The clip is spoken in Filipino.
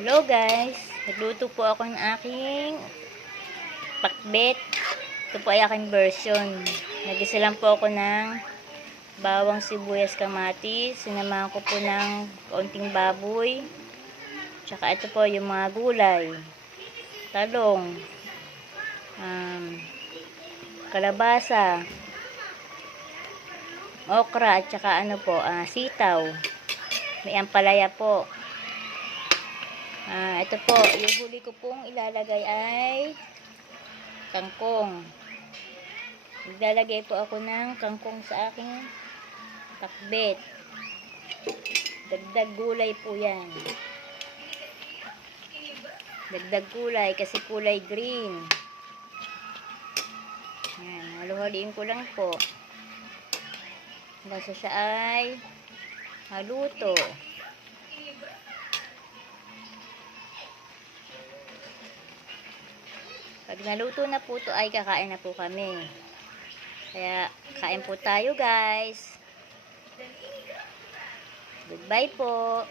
Hello guys, nagluto po ako ng aking pakbet. Ito po ay aking version. Nagisa lang po ako ng bawang, sibuyas, kamatis. Sinamahan ko po ng kaunting baboy. Tsaka ito po yung mga gulay. Talong, kalabasa, okra, at tsaka sitaw. May ampalaya po. Ito po, yung huli ko pong ilalagay ay kangkong. Maglalagay po ako ng kangkong sa aking pakbet. Dagdag gulay po yan. Dagdag gulay kasi kulay green. Yan, halu-haluin ko lang po. Basta siya ay maluto. Pag naluto na po ito ay kakain na po kami. Kaya kain po tayo guys. Goodbye po.